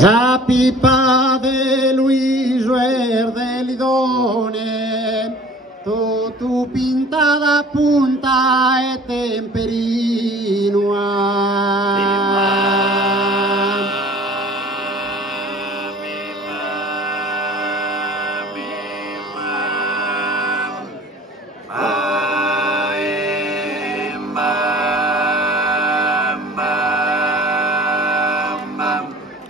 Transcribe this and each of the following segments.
La pipa de Luis Verde Lidone, tu pintada punta e temperino.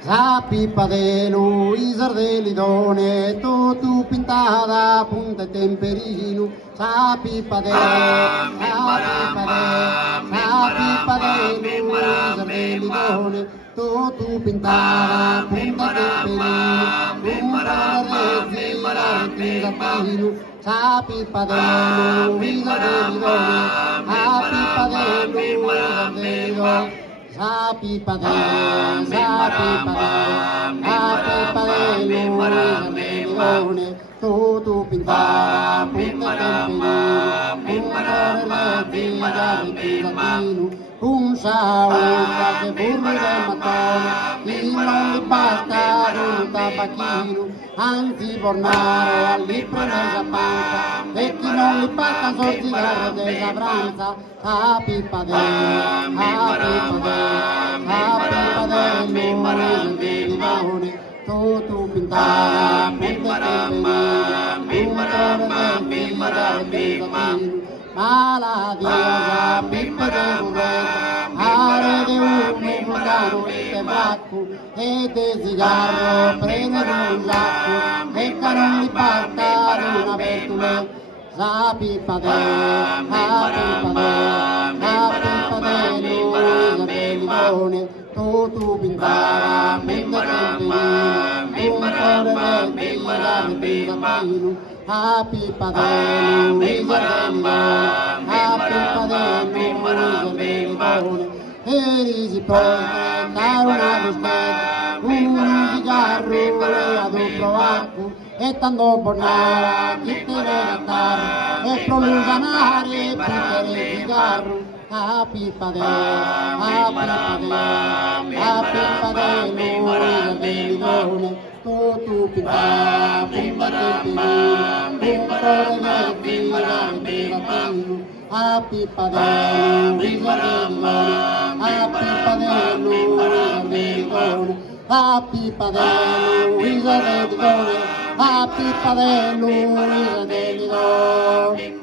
La pipa de Luis Verde Lidone, tu pintada punta e temperino. La pipa de Luis Verde Lidone, tu pintada punta e temperino. La pipa de Luis Verde Lidone, la pipa de Luis Verde Lidone. La pipa de Luis Verde Lidone, tu pintada punta temperino. Un saúde che burri del mattone, chi non li basta un tabacchino, anzi bornare all'ì presa panza, e chi non li basta sul cigarro della branza. La pipa de Luis Verde Lidone, tu pintada punta temperino. Maladiosa pipa de burreta, are de uno vulgano e tabacco, e de cigarro prendono un sacco, e che non li portano una vetule. La pipa de Luis Verde Lidone, tu pintada punta temperino. La pipa de Luis Verde Lidone, la pipa de Luis Verde Lidone. Erisi pronto dare una buspetta, un cigarro e ad un provacco, e tanto bornare, chi te deve stare, e prolunganare, prendere il cigarro. La pipa de Luis Verde Lidone, tu pintada punta temperino. La pipa de Luis Verde Lidone, la pipa de Luis Verde Lidone. La pipa de Luis Verde Lidone, la pipa de Luis Verde Lidone.